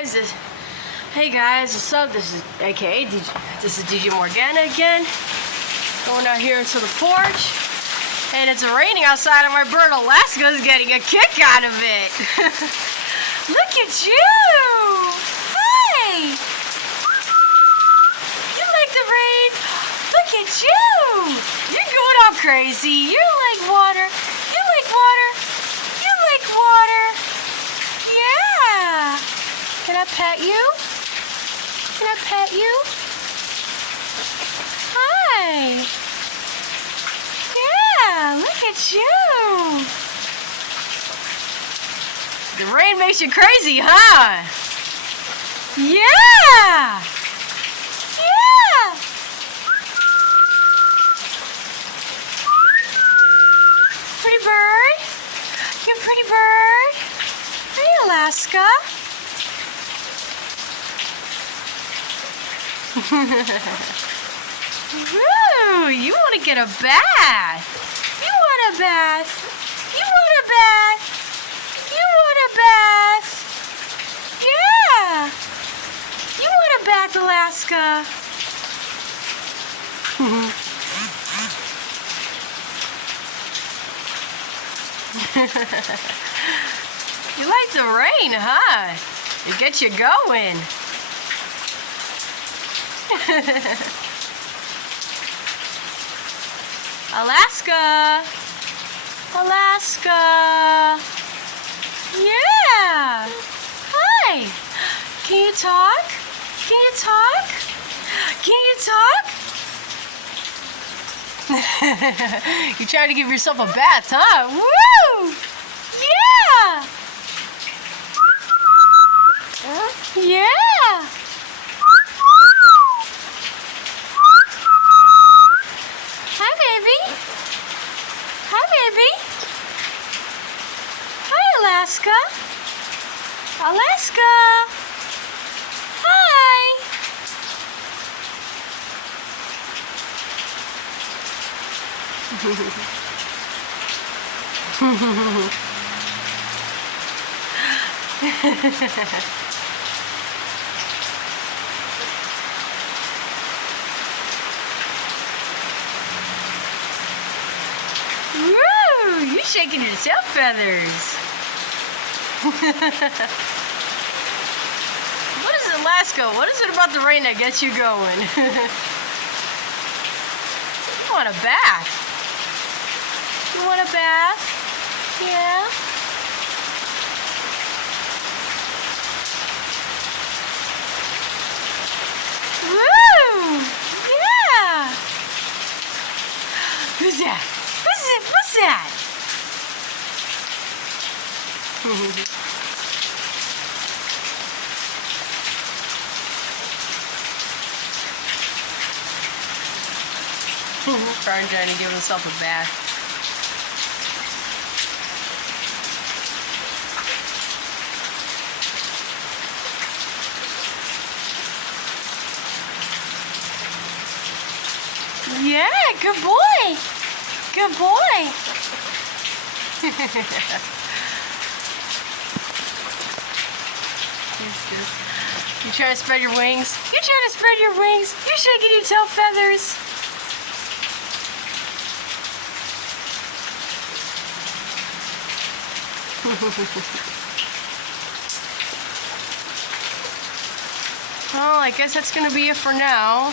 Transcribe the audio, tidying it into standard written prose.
Hey guys, what's up? This is AKA this is DJ Morgana again. Going out here into the porch, and it's raining outside, and my bird Alaska is getting a kick out of it. Look at you! Hi! You like the rain? Look at you! You're going all crazy. You like water. You like water. You like water. Yeah. Can I pet you? Can I pet you? Hi. Yeah, look at you. The rain makes you crazy, huh? Yeah. Yeah. Pretty bird. You pretty bird. Hey, Alaska. Woo! You want to get a bath? You want a bath? You want a bath? You want a bath? Yeah! You want a bath, Alaska? You like the rain, huh? It gets you going. Alaska! Alaska! Yeah! Hi! Can you talk? Can you talk? Can you talk? You trying to give yourself a bath, huh? Woo! Yeah! Yeah! Hi, baby. Hi, baby. Hi, Alaska. Alaska. Hi. Woo! You're shaking your tail feathers. What is it, Alaska? What is it about the rain that gets you going? You want a bath? You want a bath? Yeah? Woo! Yeah! Who's that? What's that? Trying to give himself a bath. Yeah, good boy. Good boy. You trying to spread your wings? You trying to spread your wings? You're shaking your tail feathers. Well, I guess that's going to be it for now.